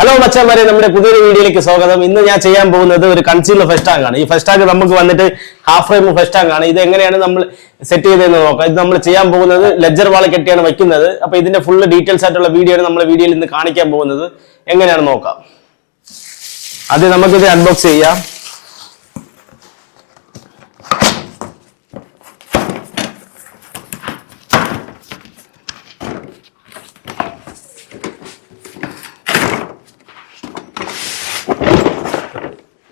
Hello മച്ചാന്മാരെ, നമ്മുടെ പുതിയൊരു വീഡിയോയിലേക്ക് സ്വാഗതം. ഇന്ന് ഞാൻ ചെയ്യാൻ പോകുന്നത് ഒരു കൺസീലർ ഫസ്റ്റ് ടാങ്ക് ആണ്. ഈ ഫസ്റ്റ് ടാങ്ക് നമുക്ക് വന്നിട്ട് ഹാഫ് ഫ്രെയിം ഫസ്റ്റ് ടാങ്ക് ആണ്. ഇത് എങ്ങനെയാണ് നമ്മൾ സെറ്റ് ചെയ്തതെന്ന് നോക്കാം. ഇത് നമ്മൾ ചെയ്യാൻ പോകുന്നത് ലെഡ്ജർ വാൾ കെട്ടിയാണ് വെക്കുന്നത്. അപ്പൊ ഇതിന്റെ ഫുൾ ഡീറ്റെയിൽസ് ആയിട്ടുള്ള വീഡിയോ ആണ് നമ്മൾ വീഡിയോയിൽ ഇന്ന് കാണിക്കാൻ പോകുന്നത്. എങ്ങനെയാണ് നോക്കാം. ആദ്യം നമുക്കിത് അൺബോക്സ് ചെയ്യാം.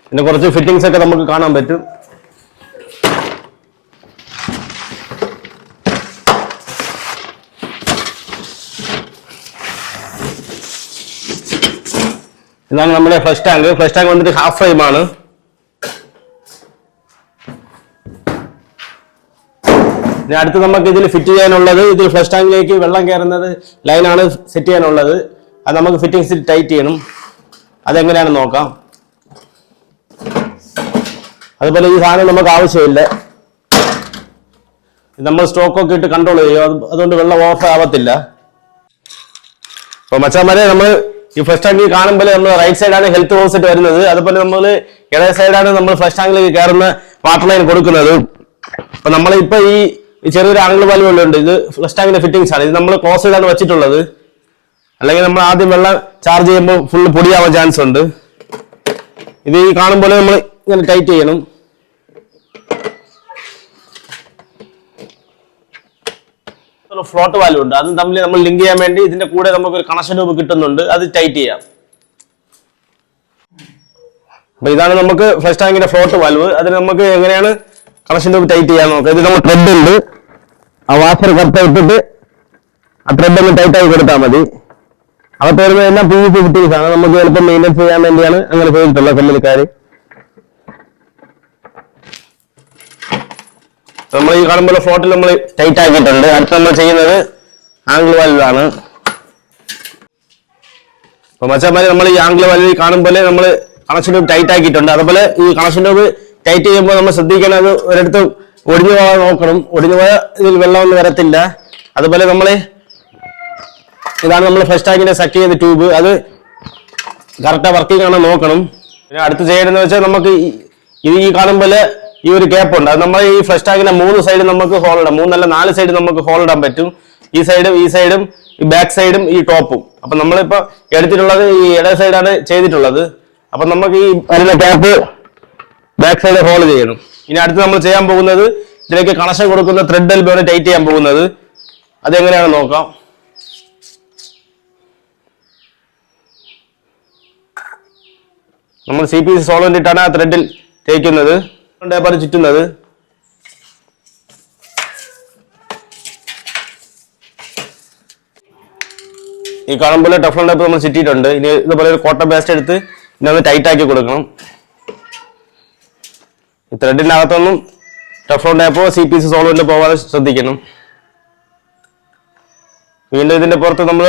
പിന്നെ കുറച്ച് ഫിറ്റിംഗ്സ് ഒക്കെ നമുക്ക് കാണാൻ പറ്റും. ഇതാണ് നമ്മുടെ ഫസ്റ്റ് ടാങ്ക്. ഫസ്റ്റ് ടാങ്ക് വന്നിട്ട് ഹാഫ് ഫ്രെയിം ആണ്. ഇനി അടുത്ത് നമുക്ക് ഇതിൽ ഫിറ്റ് ചെയ്യാനുള്ളത്, ഇതിൽ ഫസ്റ്റ് ടാങ്കിലേക്ക് വെള്ളം കയറുന്നത് ലൈനാണ് സെറ്റ് ചെയ്യാനുള്ളത്. അത് നമുക്ക് ഫിറ്റിംഗ്സ് ടൈറ്റ് ചെയ്യണം. അതെങ്ങനെയാണെന്ന് നോക്കാം. അതുപോലെ ഈ സാധനം നമുക്ക് ആവശ്യമില്ല. നമ്മൾ സ്റ്റോക്കൊക്കെ ഇട്ട് കൺട്രോൾ ചെയ്യും. അതുകൊണ്ട് വെള്ളം ഓഫ് ആവത്തില്ല. അപ്പൊ മച്ചാന്മാരെ, നമ്മൾ ഈ ഫസ്റ്റ് ടാങ്കിൽ കാണുമ്പോൾ നമ്മൾ റൈറ്റ് സൈഡാണ് ഹെൽത്ത് ക്ലോസറ്റ് വരുന്നത്. അതുപോലെ നമ്മൾ ഇടേ സൈഡാണ് നമ്മൾ ഫസ്റ്റ് ടാങ്കിലേക്ക് കയറുന്ന വാട്ടർ ലൈൻ കൊടുക്കുന്നത്. അപ്പൊ നമ്മളിപ്പോ ഈ ചെറിയൊരു ആംഗിൾ വാൽവ് ഉണ്ട്. ഇത് ഫസ്റ്റ് ടാങ്കിന്റെ ഫിറ്റിംഗ്സ് ആണ്. ഇത് നമ്മൾ ക്ലോസ് ചെയ്താണ് വെച്ചിട്ടുള്ളത്. അല്ലെങ്കിൽ നമ്മൾ ആദ്യം വെള്ളം ചാർജ് ചെയ്യുമ്പോൾ ഫുള്ള് പൊടിയാവാൻ ചാൻസ് ഉണ്ട്. ഇത് ഈ കാണുമ്പോൾ നമ്മൾ ഇങ്ങനെ ടൈറ്റ് ചെയ്യണം. ഫ്ലോട്ട് വാൽവ് ഉണ്ട്. അത് തമ്മിൽ നമ്മൾ ലിങ്ക് ചെയ്യാൻ വേണ്ടി ഇതിന്റെ കൂടെ നമുക്ക് ഒരു കണക്ഷൻ ട്യൂബ് കിട്ടുന്നുണ്ട്. അത് ടൈറ്റ് ചെയ്യാം. അപ്പൊ ഇതാണ് നമുക്ക് ഫസ്റ്റ് ടാങ്കിന്റെ ഫ്ലോട്ട് വാൽവ്. അതിന് നമുക്ക് എങ്ങനെയാണ് കണക്ഷൻ ട്യൂബ് ടൈറ്റ് ചെയ്യാൻ നോക്കാം. ഇത് നമ്മൾ ത്രെഡ് ഉണ്ട്. ആ വാഷർ കറക്റ്റ് ഇട്ടിട്ട് ആ ത്രെഡ് ഒന്ന് ടൈറ്റ് ആയി കൊടുത്താൽ മതി. അകത്ത് വരുന്നതെല്ലാം PVC ഫിറ്റിംഗ്സ് ആണ്. നമുക്ക് എളുപ്പം മെയിൻ്റെനൻസ് ചെയ്യാൻ വേണ്ടിയാണ് അങ്ങനെ ചെയ്തിട്ടുള്ള കമ്പനിക്കാർ. നമ്മൾ ഈ കാണുമ്പോൾ ഫ്ലോട്ടിൽ നമ്മൾ ടൈറ്റ് ആക്കിയിട്ടുണ്ട്. അടുത്ത് നമ്മൾ ചെയ്യുന്നത് ആംഗിൾ വാൽവാണ്. അപ്പൊ മച്ചാന്മാരെ, നമ്മൾ ഈ ആംഗിൾ വാൽവ് കാണുമ്പോൾ നമ്മൾ കണക്ഷൻ ട്യൂബ് ടൈറ്റ് ആക്കിയിട്ടുണ്ട്. അതുപോലെ ഈ കണക്ഷൻ ട്യൂബ് ടൈറ്റ് ചെയ്യുമ്പോൾ നമ്മൾ ശ്രദ്ധിക്കുന്നത് ഒരിടത്ത് ഒടിഞ്ഞു പോകാൻ നോക്കണം. ഒടിഞ്ഞു പോയാൽ ഇതിൽ വെള്ളമൊന്നും വരത്തില്ല. അതുപോലെ നമ്മൾ ഇതാണ് നമ്മൾ ഫസ്റ്റ് ടാങ്കിന്റെ സക്ക് ചെയ്ത ട്യൂബ്. അത് കറക്റ്റ് വർക്കിംഗ് ആണോ നോക്കണം. പിന്നെ അടുത്ത് ചെയ്യേണ്ടതെന്ന് വെച്ചാൽ നമുക്ക് ഈ കാണുമ്പോൾ ഈ ഒരു ഗ്യാപ്പ് ഉണ്ട്. അത് നമ്മൾ ഈ ഫസ്റ്റ് ടാങ്കിന്റെ 3 സൈഡ് നമുക്ക് ഹോൾ ഇടാം. 3 അല്ല 4 സൈഡ് നമുക്ക് ഹോൾ ഇടാൻ പറ്റും. ഈ സൈഡും ഈ ബാക്ക് സൈഡും ഈ ടോപ്പും. അപ്പൊ നമ്മളിപ്പോ എടുത്തിട്ടുള്ളത് ഈ ഇട സൈഡാണ് ചെയ്തിട്ടുള്ളത്. അപ്പൊ നമുക്ക് ഈ വരുന്ന ഗ്യാപ്പ് ബാക്ക് സൈഡ് ഹോൾ ചെയ്യണം. ഇനി അടുത്ത് നമ്മൾ ചെയ്യാൻ പോകുന്നത് ഇതിലേക്ക് കണക്ഷൻ കൊടുക്കുന്ന ത്രെഡ് എൽബോയാണ് ടൈറ്റ് ചെയ്യാൻ പോകുന്നത്. അതെങ്ങനെയാണെന്ന് നോക്കാം. നമ്മൾ CPC സോൾവെന്റ് ഇട്ടാണ് ആ ത്രെഡിൽ തേക്കുന്നത്, ചുറ്റുന്നത്. ഈ കാണുമ്പോൾ ടഫ്ലോൺ ടൈപ്പ് നമ്മൾ ചുറ്റിയിട്ടുണ്ട്. ഇനി ഇതുപോലെ ഒരു കോട്ടൺ പേസ്റ്റ് എടുത്ത് ഇതൊന്ന് ടൈറ്റ് ആക്കി കൊടുക്കണം. ഈ ത്രെഡിന്റെ അകത്തൊന്നും ടഫ്ലോൺ ടൈപ്പോ CPC സോൾവെന്റിൽ പോകാതെ ശ്രദ്ധിക്കണം. വീണ്ടും ഇതിന്റെ പുറത്ത് നമ്മൾ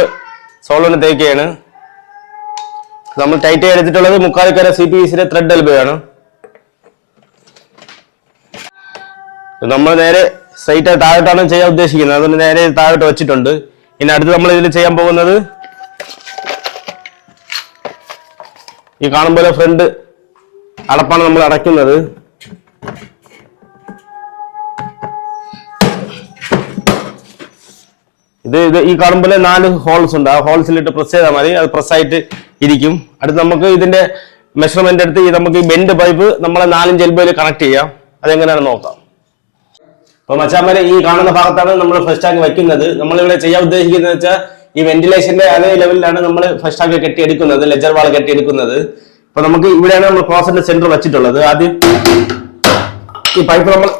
സോൾവെന്റ് തേക്കുകയാണ്. നമ്മൾ ടൈറ്റ് ആയി എടുത്തിട്ടുള്ളത് 3/4 CPC ത്രെഡ് എൽബോയാണ്. നമ്മൾ നേരെ സ്ട്രൈറ്റ് താഴോട്ടാണ് ചെയ്യാൻ ഉദ്ദേശിക്കുന്നത്. അതുകൊണ്ട് നേരെ താഴോട്ട് വെച്ചിട്ടുണ്ട്. ഇനി അടുത്ത് നമ്മൾ ഇതിൽ ചെയ്യാൻ പോകുന്നത് ഈ കാണുമ്പോൾ ഫ്രണ്ട് അടപ്പാണ് നമ്മൾ അടയ്ക്കുന്നത്. ഇത് ഈ കാണുമ്പോൾ 4 ഹോൾസ് ഉണ്ട്. ആ ഹോൾസിലിട്ട് പ്രസ് ചെയ്താൽ മതി. അത് പ്രസ്സായിട്ട് ഇരിക്കും. അടുത്ത് നമുക്ക് ഇതിന്റെ മെഷർമെന്റ് എടുത്ത് നമുക്ക് ഈ ബെൻഡ് പൈപ്പ് നമ്മളെ 4 ഇഞ്ച് എൽബോയിൽ കണക്ട് ചെയ്യാം. അതെങ്ങനെയാണ് നോക്കാം. അപ്പൊ മച്ചാന്മാരെ, ഈ കാണുന്ന ഭാഗത്താണ് നമ്മൾ ഫസ്റ്റ് ടാങ്ക് വെക്കുന്നത്. നമ്മളിവിടെ ചെയ്യാൻ ഉദ്ദേശിക്കുന്നത് വെച്ചാൽ ഈ വെന്റിലേഷന്റെ അതേ ലെവലിലാണ് നമ്മൾ ഫസ്റ്റ് ടാങ്ക് കെട്ടിയെടുക്കുന്നത്, ലെഡ്ജർ വാൾ കെട്ടിയെടുക്കുന്നത്. അപ്പൊ നമുക്ക് ഇവിടെയാണ് നമ്മൾ ക്ലോസറ്റിന്റെ സെന്റർ വെച്ചിട്ടുള്ളത്. ആദ്യം ഈ പൈപ്പ് നമ്മൾ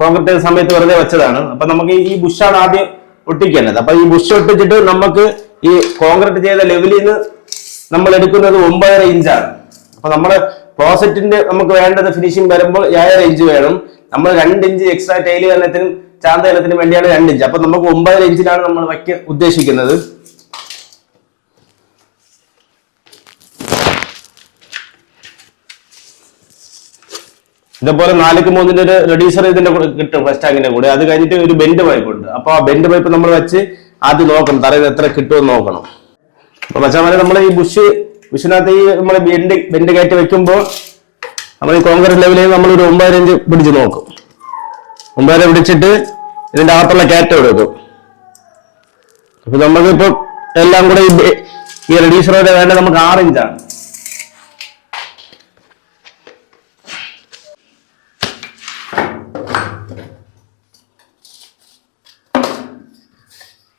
കോൺക്രീറ്റ് ചെയ്ത സമയത്ത് വെറുതെ വെച്ചതാണ്. അപ്പൊ നമുക്ക് ഈ ബുഷാണ് ആദ്യം ഒട്ടിക്കേണ്ടത്. അപ്പൊ ഈ ബുഷ് ഒട്ടിച്ചിട്ട് നമുക്ക് ഈ കോൺക്രീറ്റ് ചെയ്ത ലെവലിൽ നിന്ന് നമ്മൾ എടുക്കുന്നത് 9.5 ഇഞ്ചാണ്. അപ്പൊ നമ്മള് ക്ലോസറ്റിന്റെ നമുക്ക് വേണ്ടത് ഫിനിഷിംഗ് വരുമ്പോൾ 7.5 ഇഞ്ച് വേണം. നമ്മൾ 2 ഇഞ്ച് എക്സ്ട്രാ ടൈല് കലത്തിനും ചാന്ത കലത്തിനും വേണ്ടിയാണ് 2 ഇഞ്ച്. അപ്പൊ നമുക്ക് 9.5 ഇഞ്ചിലാണ് നമ്മൾ വയ്ക്കാൻ ഉദ്ദേശിക്കുന്നത്. ഇതേപോലെ 4:3 ഒരു റെഡ്യൂസർ ഇതിന്റെ കിട്ടും ഫസ്റ്റ് ടാങ്കിന്റെ കൂടെ. അത് കഴിഞ്ഞിട്ട് ഒരു ബെൻഡ് പൈപ്പ് ഉണ്ട്. അപ്പൊ ആ ബെൻഡ് പൈപ്പ് നമ്മൾ വെച്ച് ആദ്യം നോക്കണം തറയിൽ എത്ര കിട്ടുമെന്ന് നോക്കണം. അപ്പൊ മച്ചാമാരെ, നമ്മൾ ഈ ബുഷ് ബുഷിനകത്ത് ഈ നമ്മൾ ബെൻഡ് കയറ്റി വെക്കുമ്പോൾ നമ്മൾ ഈ കോൺക്രീറ്റ് ലെവലിൽ നമ്മളൊരു 9 ഇഞ്ച് പിടിച്ച് നോക്കും. 9 പിടിച്ചിട്ട് ഇതിന്റെ അകത്തുള്ള കയറ്റം എടുക്കും. അപ്പൊ നമുക്കിപ്പോ എല്ലാം കൂടെ ഈ റെഡ്യൂസറോടെ വേണ്ട നമുക്ക് 6 ഇഞ്ചാണ്.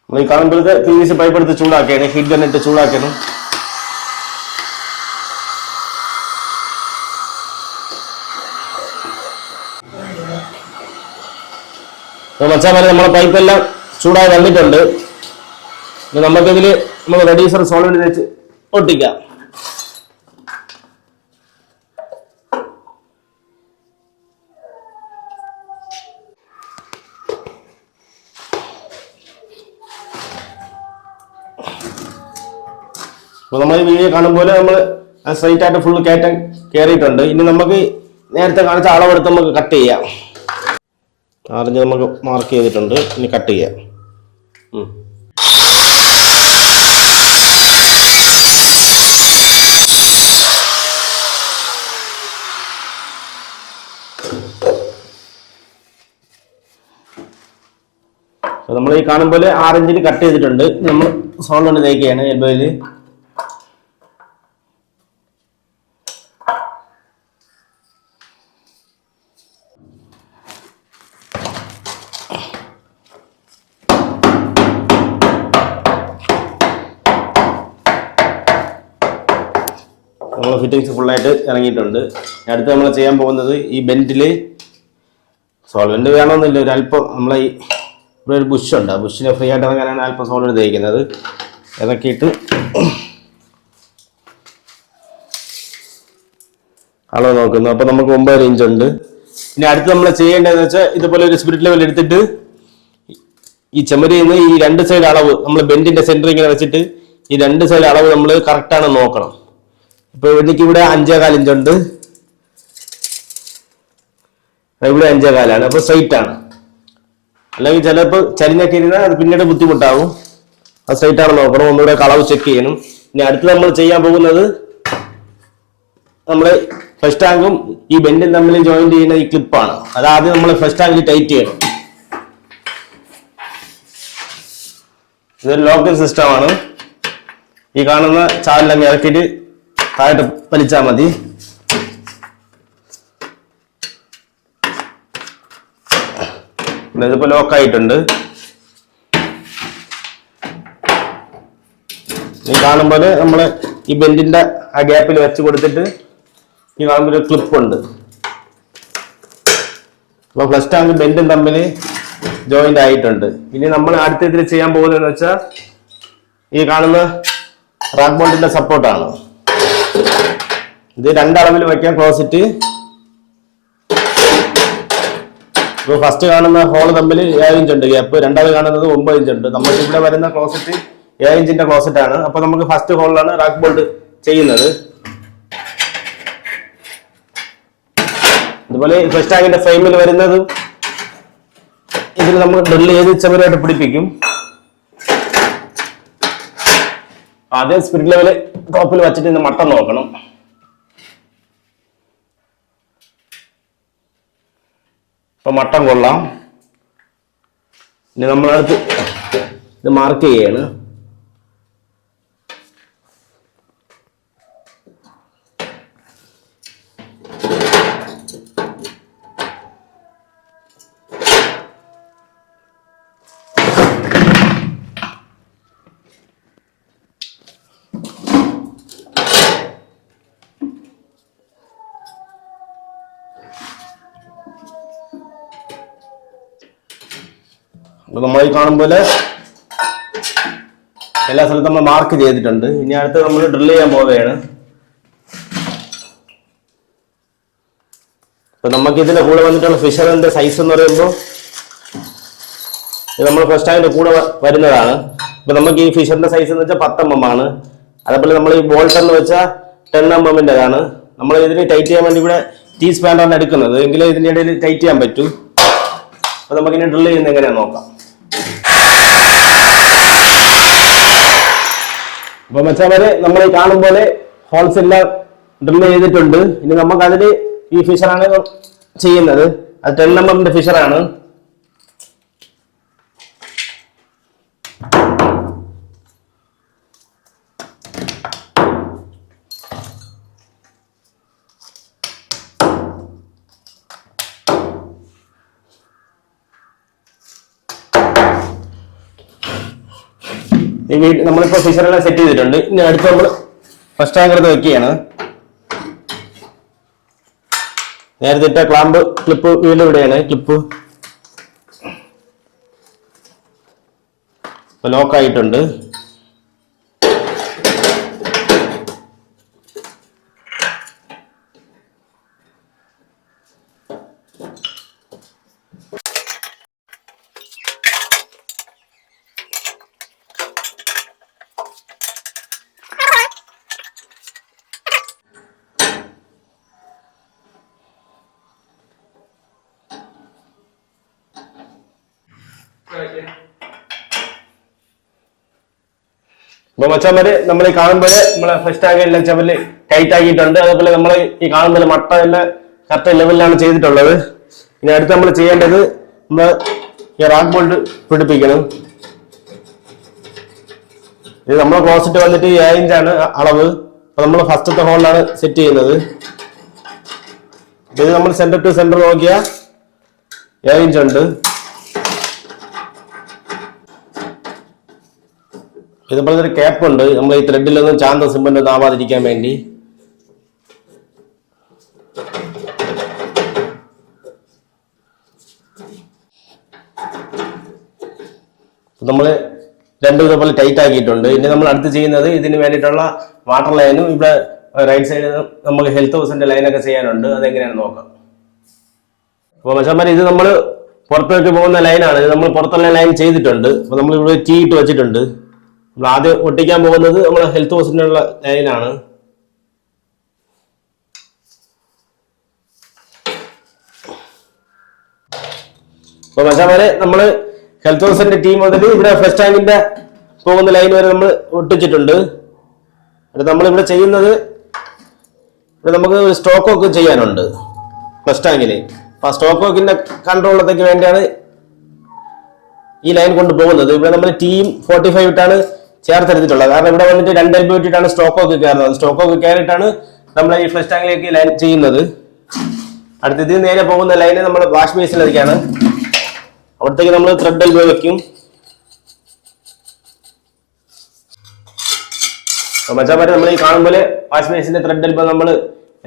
നമ്മൾ ഈ കാണുമ്പോഴത്തെ PVC പൈപ്പ് എടുത്ത് ചൂടാക്കിയാണ്, ഹീറ്റ് ഗൺ ഇട്ട് ചൂടാക്കണം. മച്ചാമാരെ നമ്മളെ പൈപ്പെല്ലാം ചൂടായി വന്നിട്ടുണ്ട്. നമുക്കിതില് നമ്മൾ റെഡ്യൂസർ സോൾവെന്റ് വെച്ച് ഒട്ടിക്കാം. അപ്പൊ നമ്മൾ ഈ വീഡിയോ കാണുമ്പോൾ നമ്മൾ സ്ട്രൈറ്റ് ആയിട്ട് ഫുള്ള് കയറ്റം കയറിയിട്ടുണ്ട്. ഇനി നമുക്ക് നേരത്തെ കാണിച്ച അളവെടുത്ത് നമുക്ക് കട്ട് ചെയ്യാം. 6 ഇഞ്ച് നമുക്ക് മാർക്ക് ചെയ്തിട്ടുണ്ട്. ഇനി കട്ട് ചെയ്യാം. നമ്മൾ ഈ കാണുമ്പോൾ 6 ഇഞ്ചിൽ കട്ട് ചെയ്തിട്ടുണ്ട്. നമ്മൾ സോൾവെന്റ് തേക്കുകയാണ് എൽബോയിൽ. നമ്മൾ ഫിറ്റിങ്സ് ഫുള്ളായിട്ട് ഇറങ്ങിയിട്ടുണ്ട്. അടുത്ത് നമ്മൾ ചെയ്യാൻ പോകുന്നത് ഈ ബെൻറ്റിൽ സോൾവെന്റ് വേണമെന്നില്ല, ഒരല്പം നമ്മളെ ഇവിടെ ഒരു ബുഷുണ്ട്, ആ ബുഷിനെ ഫ്രീ ആയിട്ട് ഇറങ്ങാനാണ് അല്പം സോൾവെന്റ് തേക്കുന്നത്. ഇറക്കിയിട്ട് അളവ് നോക്കുന്നു. അപ്പോൾ നമുക്ക് 9 ഇഞ്ച് ഉണ്ട്. ഇനി അടുത്ത് നമ്മൾ ചെയ്യേണ്ടതെന്ന് വെച്ചാൽ ഇതുപോലെ ഒരു സ്പിരിറ്റ് ലെവൽ എടുത്തിട്ട് ഈ ചെമ്മരിയിൽ നിന്ന് ഈ 2 സൈഡ് അളവ് നമ്മൾ ബെൻറ്റിന്റെ സെന്റർ ഇങ്ങനെ വെച്ചിട്ട് ഈ 2 സൈഡ് അളവ് നമ്മൾ കറക്റ്റാണ് നോക്കണം. ഇപ്പൊ എനിക്കിവിടെ 5.25 ഇഞ്ചുണ്ട്, ഇവിടെ 5.25 അപ്പൊ സ്ട്രൈറ്റ് ആണ്. അല്ലെങ്കിൽ ചിലപ്പോൾ ചരിഞ്ഞൊക്കെ ഇരുന്നാൽ അത് പിന്നീട് ബുദ്ധിമുട്ടാവും. അത് സ്ട്രൈറ്റ് ആണ് നോക്കണം. ഒന്നുകൂടെ അളവ് ചെക്ക് ചെയ്യണം. ഇനി അടുത്ത് നമ്മൾ ചെയ്യാൻ പോകുന്നത് നമ്മുടെ ഫസ്റ്റ് ടാങ്കും ഈ ബെൻഡും തമ്മിൽ ജോയിന്റ് ചെയ്യുന്ന ഈ ക്ലിപ്പാണ്. അതാദ്യം നമ്മൾ ഫസ്റ്റ് ടാങ്കിൽ ടൈറ്റ് ചെയ്യണം. ഇതൊരു ലോക്കൽ സിസ്റ്റമാണ്. ഈ കാണുന്ന ചാലിലങ്ങ് ഇറക്കിയിട്ട് താഴോട്ട് വലിച്ചാൽ മതി. ഇതിപ്പോ ലോക്കായിട്ടുണ്ട്. ഈ കാണുമ്പോൾ നമ്മള് ഈ ബെൻഡിന്റെ ആ ഗ്യാപ്പിൽ വെച്ച് കൊടുത്തിട്ട് ഈ കാണുമ്പോൾ ഒരു ക്ലിപ്പ് ഉണ്ട്. അപ്പൊ ഫസ്റ്റ് ടാങ്ക് ബെൻഡും തമ്മിൽ ജോയിന്റ് ആയിട്ടുണ്ട്. ഇനി നമ്മൾ അടുത്ത ഇതിൽ ചെയ്യാൻ പോകുന്നതെന്ന് വെച്ചാൽ ഈ കാണുന്ന റാക്ക് ബോണ്ടിന്റെ സപ്പോർട്ടാണ്. ഇത് 2 അളവിൽ വയ്ക്കാൻ ക്ലോസറ്റ്. ഇപ്പൊ ഫസ്റ്റ് കാണുന്ന ഹോള് തമ്മിൽ 7 ഇഞ്ച് ഉണ്ട് ഗ്യാപ്പ്, രണ്ടാമത് കാണുന്നത് 9 ഇഞ്ച് ഉണ്ട്. നമുക്ക് ഇവിടെ വരുന്ന ക്ലോസറ്റ് 7 ഇഞ്ചിന്റെ ക്ലോസറ്റ് ആണ്. അപ്പൊ നമുക്ക് ഫസ്റ്റ് ഹോളിലാണ് റാക്ക് ബോൾട്ട് ചെയ്യുന്നത്. അതുപോലെ ഫസ്റ്റ് ടാങ്കിന്റെ ഫ്രെയിമിൽ വരുന്നതും ഇതിൽ നമ്മൾ ഡ്രിൽ ചെയ്ത് ചെറുതായിട്ട് പിടിപ്പിക്കും. ആദ്യം സ്പിരിറ്റ് ലെവല് ടോപ്പിൽ വെച്ചിട്ട് ഇന്ന് മട്ടം നോക്കണം. ഇപ്പൊ മട്ടം കൊള്ളാം. ഇനി നമ്മളടുത്ത് ഇത് മാർക്ക് ചെയ്യാണ്. അപ്പൊ നമ്മൾ ഈ കാണുമ്പോൾ എല്ലാ സ്ഥലത്തും നമ്മൾ മാർക്ക് ചെയ്തിട്ടുണ്ട്. ഇനി അടുത്ത് നമ്മൾ ഡ്രിൽ ചെയ്യാൻ പോവുകയാണ്. അപ്പൊ നമുക്ക് ഇതിന്റെ കൂടെ വന്നിട്ടുള്ള ഫിഷറിന്റെ സൈസ് എന്ന് പറയുമ്പോൾ ഇത് നമ്മൾ ഫസ്റ്റ് ടാങ്കിന്റെ കൂടെ വരുന്നതാണ്. ഇപ്പൊ നമുക്ക് ഈ ഫിഷറിന്റെ സൈസ് എന്ന് വെച്ചാൽ 10 mm ആണ്. അതേപോലെ നമ്മൾ ഈ ബോൾട്ട് എന്ന് വെച്ചാൽ 10 mm-ൻ്റെതാണ്. നമ്മൾ ഇതിന് ടൈറ്റ് ചെയ്യാൻ വേണ്ടി ഇവിടെ ടീ സ്പാൻഡറാണ് എടുക്കുന്നത്, എങ്കിലേ ഇതിന്റെ ഇടയിൽ ടൈറ്റ് ചെയ്യാൻ പറ്റൂ. അപ്പൊ നമുക്ക് ഇനി ഡ്രിൽ ചെയ്യുന്നത് എങ്ങനെയാണെന്ന് നോക്കാം. അപ്പൊ മച്ചാമാരെ നമ്മൾ ഈ കാണും പോലെ ഹോൾസ് എല്ലാം ഡ്രിൽ ചെയ്തിട്ടുണ്ട്. ഇനി നമുക്ക് അതിൽ ഈ ഫിഷറാണ് ചെയ്യുന്നത്. അത് 10 mm ഫിഷറാണ്. നമ്മളിപ്പോ ഫിഷറെല്ലാം സെറ്റ് ചെയ്തിട്ടുണ്ട്. ഇനി അടുത്ത് നമ്മൾ ഫസ്റ്റ് ടാങ്ക് എടുത്ത് വെക്കുകയാണ്. നേരത്തെ ഇട്ട ക്ലാമ്പ് ക്ലിപ്പ് വീണ്ടും ഇവിടെയാണ്. ക്ലിപ്പ് ലോക്ക് ആയിട്ടുണ്ട്. അപ്പൊ മച്ചാമാര് നമ്മൾ ഈ കാണുമ്പോൾ നമ്മളെ ഫസ്റ്റ് ടാങ്ക് എല്ലാം ചവല് ടൈറ്റ് ആക്കിയിട്ടുണ്ട്. അതുപോലെ നമ്മൾ ഈ കാണുമ്പോൾ മട്ട എല്ലാം കറക്റ്റ് ലെവലിലാണ് ചെയ്തിട്ടുള്ളത്. ഇനി അടുത്ത് നമ്മൾ ചെയ്യേണ്ടത് നമ്മൾ ഈ റാക്ക് ബോൾട്ട് പിടിപ്പിക്കണം. ഇത് നമ്മളെ ക്ലോസറ്റ് വന്നിട്ട് 7 ഇഞ്ചാണ് അളവ്. അപ്പൊ നമ്മൾ ഫസ്റ്റത്തെ ഹോളിലാണ് സെറ്റ് ചെയ്യുന്നത്. ഇത് നമ്മൾ സെന്റർ ടു സെന്റർ നോക്കിയാൽ 7 ഇഞ്ച് ഉണ്ട്. ഇതുപോലെ ഒരു ക്യാപ്പ് ഉണ്ട്. നമ്മൾ ഈ ത്രെഡിലൊന്നും ചാന്ത സിമെന്റ് ഒന്നും ആവാതിരിക്കാൻ വേണ്ടി. നമ്മൾ രണ്ടും ഇതുപോലെ ടൈറ്റ് ആക്കിയിട്ടുണ്ട്. ഇനി നമ്മൾ അടുത്ത് ചെയ്യുന്നത് ഇതിന് വേണ്ടിയിട്ടുള്ള വാട്ടർ ലൈനും ഇവിടെ റൈറ്റ് സൈഡിൽ നമുക്ക് ഹെൽത്ത് ഹൗസിന്റെ ലൈനൊക്കെ ചെയ്യാനുണ്ട്. അതെങ്ങനെയാണെന്ന് നോക്കാം. അപ്പോൾ മച്ചാന്മാർ ഇത് നമ്മൾ പുറത്തേക്ക് പോകുന്ന ലൈനാണ്. ഇത് നമ്മൾ പുറത്തുള്ള ലൈൻ ചെയ്തിട്ടുണ്ട്. അപ്പോൾ നമ്മൾ ഇവിടെ ടീ ഇട്ട് വെച്ചിട്ടുണ്ട്. നമ്മൾ ആദ്യം ഒട്ടിക്കാൻ പോകുന്നത് നമ്മളെ ഹെൽത്ത് ഹൗസിനുള്ള ലൈനാണ്. അപ്പൊ മച്ചാമാരെ നമ്മള് ഹെൽത്ത് ഹൗസിന്റെ ടീം മുതൽ ഇവിടെ ഫസ്റ്റ് ടാങ്കിന്റെ പോകുന്ന ലൈൻ വരെ നമ്മൾ ഒട്ടിച്ചിട്ടുണ്ട്. അത് നമ്മളിവിടെ ചെയ്യുന്നത് ഇവിടെ നമുക്ക് സ്റ്റോക്ക് ഒക്കെ ചെയ്യാനുണ്ട് ഫസ്റ്റ് ടാങ്കില്. അപ്പൊ ആ സ്റ്റോക്ക് വർക്കിന്റെ കൺട്രോളത്തേക്ക് വേണ്ടിയാണ് ഈ ലൈൻ കൊണ്ടുപോകുന്നത്. ഇവിടെ നമ്മൾ ടീം 45 ഇട്ടാണ് ചേർത്തെടുത്തിട്ടുള്ളത്. കാരണം ഇവിടെ വന്നിട്ട് 2 എൽബോ ഇട്ടിട്ടാണ് സ്റ്റോക്ക് ഒക്കെ കയറുന്നത്. സ്റ്റോക്ക് ഒക്കെ കയറിയിട്ടാണ് നമ്മൾ ഈ ഫസ്റ്റ് ടാങ്കിലേക്ക് ലൈൻ ചെയ്യുന്നത്. അടുത്തത് നേരെ പോകുന്ന ലൈന് നമ്മൾ വാഷ് ബേസിലേക്കാണ്. അവിടത്തേക്ക് നമ്മൾ ത്രെഡ് എൽബോ വെക്കും. മച്ചാമാരെ നമ്മൾ ഈ കാണുമ്പോൾ വാഷ് ബേസിന്റെ ത്രെഡ് എൽബോ നമ്മൾ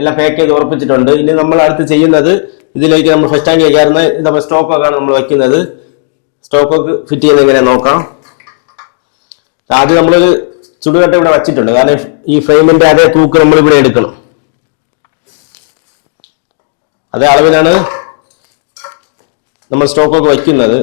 എല്ലാം പാക്ക് ചെയ്ത് ഉറപ്പിച്ചിട്ടുണ്ട്. ഇനി നമ്മൾ അടുത്ത് ചെയ്യുന്നത് ഇതിലേക്ക് നമ്മൾ ഫസ്റ്റ് ടാങ്ക് കയറുന്ന സ്റ്റോക്ക് ഒക്കെയാണ് നമ്മൾ വെക്കുന്നത്. സ്റ്റോക്ക് ഒക്കെ ഫിറ്റ് ചെയ്യുന്നത് എങ്ങനെയാ നോക്കാം. ആദ്യം നമ്മളൊരു ചുടുകട്ട ഇവിടെ വച്ചിട്ടുണ്ട്. കാരണം ഈ ഫ്രെയിമിന്റെ അതേ തൂക്ക് നമ്മൾ ഇവിടെ എടുക്കണം. അതേ അളവിലാണ് നമ്മൾ സ്റ്റോക്ക് ഒക്കെ വയ്ക്കുന്നത്.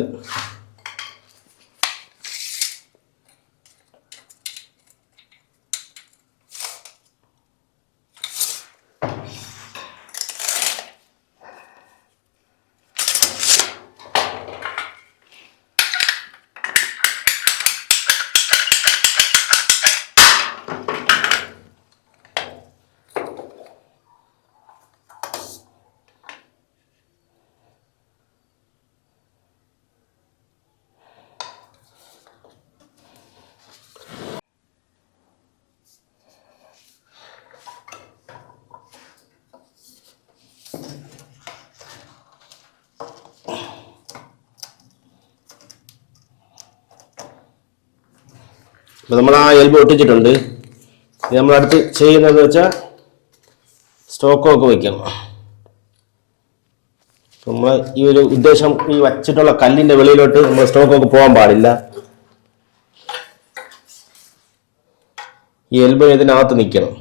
അപ്പൊ നമ്മൾ ആ എൽബോ ഒട്ടിച്ചിട്ടുണ്ട്. നമ്മൾ അടുത്ത് ചെയ്യുന്നത് വെച്ചാൽ സ്റ്റോക്കൊക്കെ വയ്ക്കണം. നമ്മൾ ഈ ഒരു ഉദ്ദേശം ഈ വച്ചിട്ടുള്ള കല്ലിന്റെ വെളിയിലോട്ട് നമ്മൾ സ്റ്റോക്കൊക്കെ പോകാൻ പാടില്ല. ഈ എൽബോ ഇതിനകത്ത് നിൽക്കണം.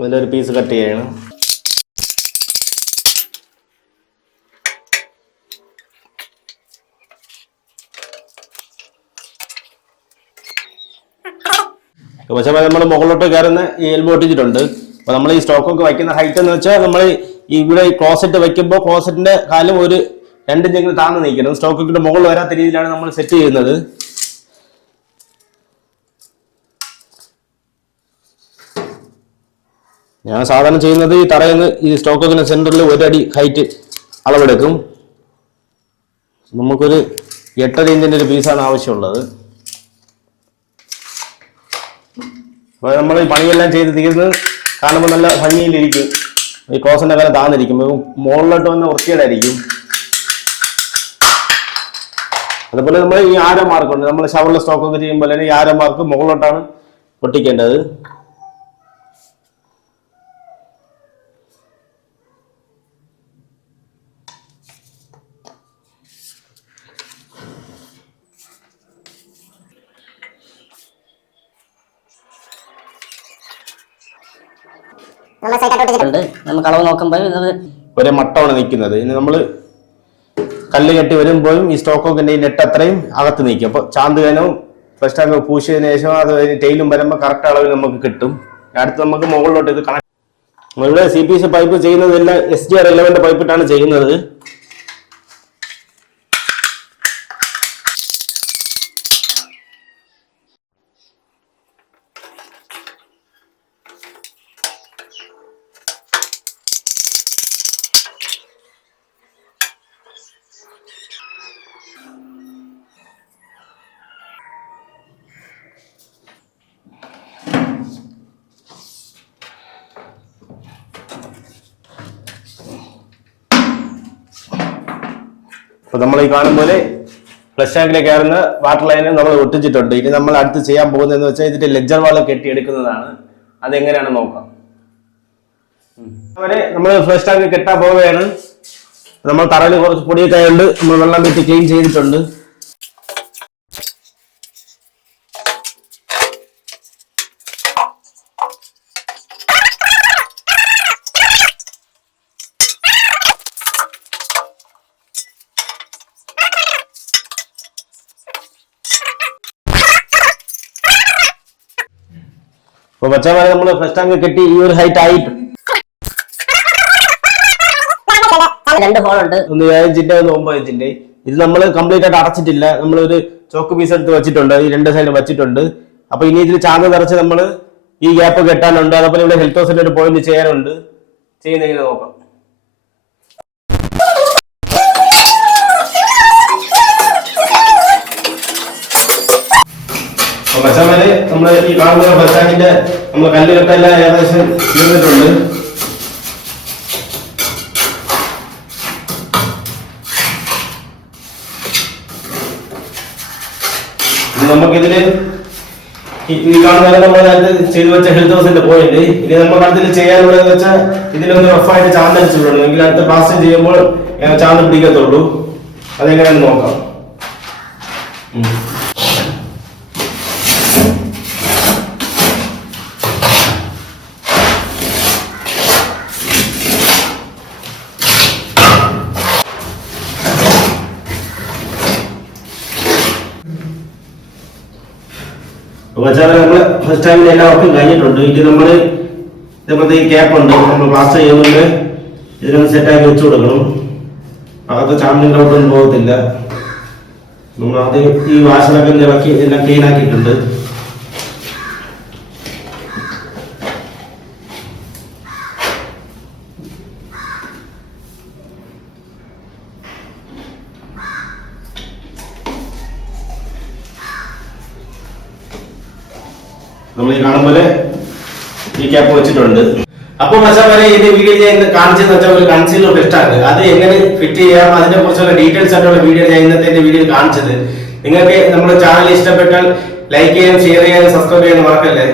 അതിലൊരു പീസ് കട്ട് ചെയ്യണം. പക്ഷേ നമ്മൾ മുകളിലോട്ട് കയറുന്ന ഈ എൽബോ ഒട്ടിച്ചിട്ടുണ്ട്. അപ്പൊ നമ്മൾ ഈ സ്റ്റോക്കൊക്കെ വയ്ക്കുന്ന ഹൈറ്റ് എന്ന് വെച്ചാൽ നമ്മൾ ഇവിടെ ഈ ക്ലോസറ്റ് വെക്കുമ്പോൾ ക്ലോസറ്റിന്റെ കാലം ഒരു 2 ഇഞ്ചെങ്കിലും താഴ്ന്നു നിൽക്കണം. സ്റ്റോക്കിന്റെ മുകളിൽ വരാത്ത രീതിയിലാണ് നമ്മൾ സെറ്റ് ചെയ്യുന്നത്. ഞാൻ സാധാരണ ചെയ്യുന്നത് ഈ തറയിൽ നിന്ന് ഈ സ്റ്റോക്കിന്റെ സെന്ററിൽ 1 അടി ഹൈറ്റ് അളവെടുക്കും. നമുക്കൊരു 8.5 ഇഞ്ചിന്റെ ഒരു പീസാണ് ആവശ്യമുള്ളത്. അപ്പോൾ നമ്മൾ ഈ പണിയെല്ലാം ചെയ്ത് തീർന്ന് കാണുമ്പോൾ നല്ല ഭംഗിയിലിരിക്കും. ഈ ക്ലോസിന്റെ കാലം താന്നിരിക്കും, മുകളിലോട്ട് വന്ന വൃത്തികേടായിരിക്കും. അതുപോലെ നമ്മൾ ഈ ആരോ മാർക്കുണ്ട്, നമ്മൾ ഷവറിൽ സ്റ്റോക്കൊക്കെ ചെയ്യുമ്പോൾ ഈ ആരോ മാർക്ക് മുകളിലോട്ടാണ് ഒട്ടിക്കേണ്ടത്. നമുക്ക് അളവ് നോക്കുമ്പോൾ ഒരേ മട്ടമാണ് നിൽക്കുന്നത്. ഇനി നമ്മൾ കല്ല് കെട്ടി വരുമ്പോഴും ഈ സ്റ്റോക്കൊക്കെ ഈ നെറ്റ് അത്രയും അകത്ത് നിൽക്കും. അപ്പോൾ ചാന്തുകനവും ഫസ്റ്റ് ടാങ്ക് പൂശിയതിനു ശേഷം അത് ടൈലും വരുമ്പോൾ കറക്റ്റ് അളവിൽ നമുക്ക് കിട്ടും. അടുത്ത് നമുക്ക് മുകളിലോട്ട് ഇത് കണക്ട്. നമ്മളിവിടെ CPC പൈപ്പ് ചെയ്യുന്നതെല്ലാം SGR 11 പൈപ്പിട്ടാണ് ചെയ്യുന്നത്. അപ്പൊ നമ്മൾ ഈ കാണും പോലെ ഫ്ലഷ് ടാങ്കിലേക്ക് കയറുന്ന വാട്ടർ ലൈന് നമ്മൾ ഒട്ടിച്ചിട്ടുണ്ട്. ഇനി നമ്മൾ അടുത്ത് ചെയ്യാൻ പോകുന്നതെന്ന് വെച്ചാൽ ഇതിന്റെ ലെഡ്ജർ വാൾ കെട്ടിയെടുക്കുന്നതാണ്. അതെങ്ങനെയാണ് നോക്കാം. അതുപോലെ നമ്മൾ ഫ്ലഷ് ടാങ്ക് കെട്ടാൻ പോവുകയാണ്. നമ്മൾ തറയിൽ കുറച്ച് പൊടിയൊക്കെ ആയതുകൊണ്ട് നമ്മൾ വെള്ളം വെച്ച് ക്ലീൻ ചെയ്തിട്ടുണ്ട്. അപ്പൊ പച്ചമാരെ നമ്മൾ ഫസ്റ്റ് ടാങ്ക് കെട്ടി ഈ ഒരു ഹൈറ്റ് ആയിട്ട് 2 ഹോൾ ഉണ്ട്, ഒന്ന് 7 ഇഞ്ചിന്റെ ഒന്ന് 9 ഇഞ്ചിന്റെ. ഇത് നമ്മൾ കംപ്ലീറ്റ് ആയിട്ട് അടച്ചിട്ടില്ല. നമ്മളൊരു ചോക്ക് പീസ് എടുത്ത് വെച്ചിട്ടുണ്ട്, ഈ 2 സൈഡ് വെച്ചിട്ടുണ്ട്. അപ്പൊ ഇനി ഇതിൽ ചാന്ത് നിറച്ച് നമ്മൾ ഈ ഗ്യാപ്പ് കെട്ടാനുണ്ട്. അതുപോലെ ഇവിടെ ഹെൽത്ത് ഹൗസിന്റെ ഒരു പോയിന്റ് ചെയ്യാനുണ്ട്. ചെയ്യുന്ന എങ്ങനെ നോക്കാം. പച്ചമാരെ നമ്മൾ ഈ കാണുന്ന ബസ് സ്റ്റാൻഡിന്റെ നമ്മൾ കല്ല് കെട്ടെല്ലാം ഏകദേശം തീർന്നിട്ടുണ്ട്. നമുക്കിതില് ഈ കാണുന്ന നമ്മൾ ചെയ്തു വെച്ച ഹെൽത്ത് ഹൗസിന്റെ പോയിന്റ്. ഇനി നമുക്ക് അടുത്തിൽ ചെയ്യാനുള്ളതെന്ന് വെച്ചാൽ ഇതിലൊന്ന് റഫായിട്ട് ചാന്തടിച്ചു വിടണം. എങ്കിൽ അടുത്ത പ്ലാസ്റ്റർ ചെയ്യുമ്പോൾ ചാന്ത് പിടിക്കത്തുള്ളൂ. അതെങ്ങനെയാണെന്ന് നോക്കാം. നമ്മള് ഫസ്റ്റ് ടൈമിൽ എല്ലാ വർക്കും കഴിഞ്ഞിട്ടുണ്ട്. ഇനി നമ്മള് ഇതേപോലത്തെ ഈ ക്യാപ്പ് ഉണ്ട്, നമ്മൾ പ്ലാസ്റ്റർ ചെയ്യുന്നുണ്ട്. ഇതിനൊന്ന് സെറ്റാക്കി വെച്ചു കൊടുക്കണം. അകത്ത് ചാമ്പിന്റെ ഔട്ടൊന്നും പോകത്തില്ല. നമ്മൾ ആദ്യം ഈ വാഷറൊക്കെ ഇളക്കി എല്ലാം ക്ലീൻ ആക്കിയിട്ടുണ്ട്. നമ്മൾ ഈ കാണുമ്പോലെ ഈ ക്യാപ്പ് വെച്ചിട്ടുണ്ട്. അപ്പൊ മച്ചാമാരെ ഇതിന്റെ വീഡിയോ ഞാൻ കാണിച്ചെന്ന് വെച്ചാൽ ഒരു കൺസീലർ ബെസ്റ്റാണ്. അത് എങ്ങനെ ഫിറ്റ് ചെയ്യാം അതിനെ കുറിച്ചുള്ള ഡീറ്റെയിൽസ് ആയിട്ടുള്ള വീഡിയോ ഞാൻ ഇന്നത്തെ വീഡിയോ കാണിച്ചത്. നിങ്ങൾക്ക് നമ്മുടെ ചാനൽ ഇഷ്ടപ്പെട്ടാൽ ലൈക്ക് ചെയ്യാനും ഷെയർ ചെയ്യാനും സബ്സ്ക്രൈബ് ചെയ്യാനും മറക്കല്ലേ.